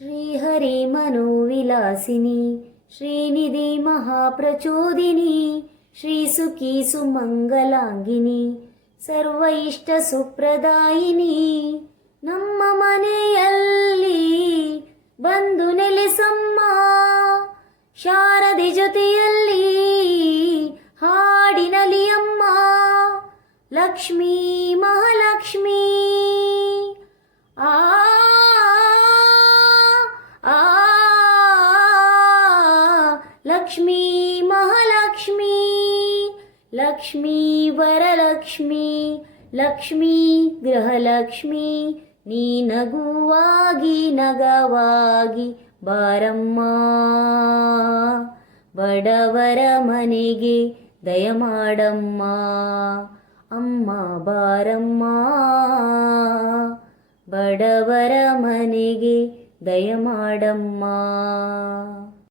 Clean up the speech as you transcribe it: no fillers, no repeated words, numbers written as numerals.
श्रीहरि मनोविलासिनी श्रीनिधि महाप्रचोदिनी श्रीसुखी सुमंगलांगिनी सर्व इष्ट सुप्रदायिनी ನಮ್ಮ ಮನೆಯಲ್ಲಿ ಬಂದು ನೆಲೆಸಮ್ಮ ಶಾರದೆ ಜೊತೆಯಲ್ಲಿ ಹಾಡಿನಲಿ ಅಮ್ಮ ಲಕ್ಷ್ಮೀ ಮಹಾಲಕ್ಷ್ಮೀ ಆ ಆ ಲಕ್ಷ್ಮೀ ಮಹಾಲಕ್ಷ್ಮೀ ಲಕ್ಷ್ಮೀ ವರಲಕ್ಷ್ಮೀ ಲಕ್ಷ್ಮೀ ಗೃಹಲಕ್ಷ್ಮೀ ನೀ ನಗುವಾಗಿ ನಗವಾಗಿ ಬಾರಮ್ಮ ಬಡವರ ಮನೆಗೆ ದಯಮಾಡಮ್ಮ ಅಮ್ಮ ಬಾರಮ್ಮ ಬಡವರ ಮನೆಗೆ ದಯಮಾಡಮ್ಮ.